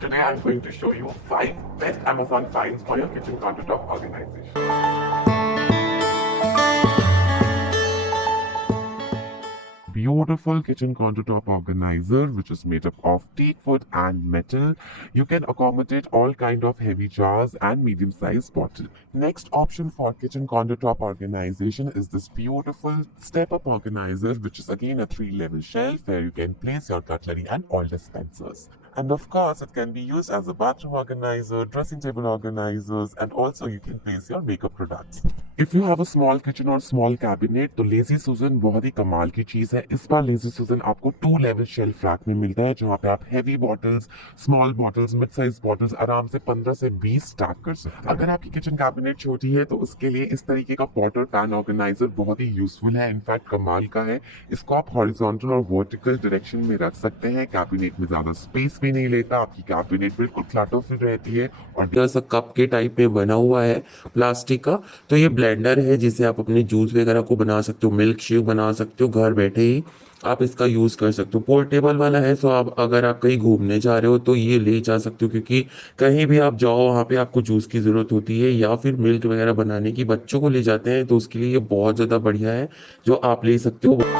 Today I'm going to show you 5 best Amazon finds for your kitchen countertop organization. Beautiful kitchen countertop organizer which is made up of teak wood and metal. You can accommodate all kind of heavy jars and medium sized bottle. Next option for kitchen countertop organization is this beautiful step up organizer, which is again a 3-level shelf where you can place your cutlery and all dispensers. And of course it can be used as a bathroom organizer, dressing table organizers, and also you can place your makeup products. If you have a small kitchen or small cabinet तो lazy सुजन बहुत ही कमाल की चीज है। इस बार lazy सुजन आपको 2-level shelf rack में मिलता है, जहाँ पे आप heavy bottles, small bottles, mid size bottles आराम से 15 से 20 स्टैक कर सकते हैं। अगर आपकी किचन कैबिनेट छोटी है तो उसके लिए इस तरीके का पॉट और पैन ऑर्गेनाइजर बहुत ही यूजफुल है। इनफैक्ट कमाल का है। इसको आप हॉरिजॉन्टल और वर्टिकल डायरेक्शन में रख सकते हैं। कैबिनेट में ज्यादा स्पेस भी नहीं लेता, आपकी कैबिनेट बिल्कुल क्लटर फ्री रहती है। और सा कप के टाइप में बना हुआ है प्लास्टिक का। तो ये ब्लेंडर है जिसे आप अपने जूस वगैरह को बना सकते हो, मिल्क शेक बना सकते हो, घर बैठे ही आप इसका यूज़ कर सकते हो। पोर्टेबल वाला है, तो आप अगर आप कहीं घूमने जा रहे हो तो ये ले जा सकते हो, क्योंकि कहीं भी आप जाओ वहाँ पे आपको जूस की ज़रूरत होती है या फिर मिल्क वगैरह बनाने की, बच्चों को ले जाते हैं तो उसके लिए ये बहुत ज़्यादा बढ़िया है जो आप ले सकते हो।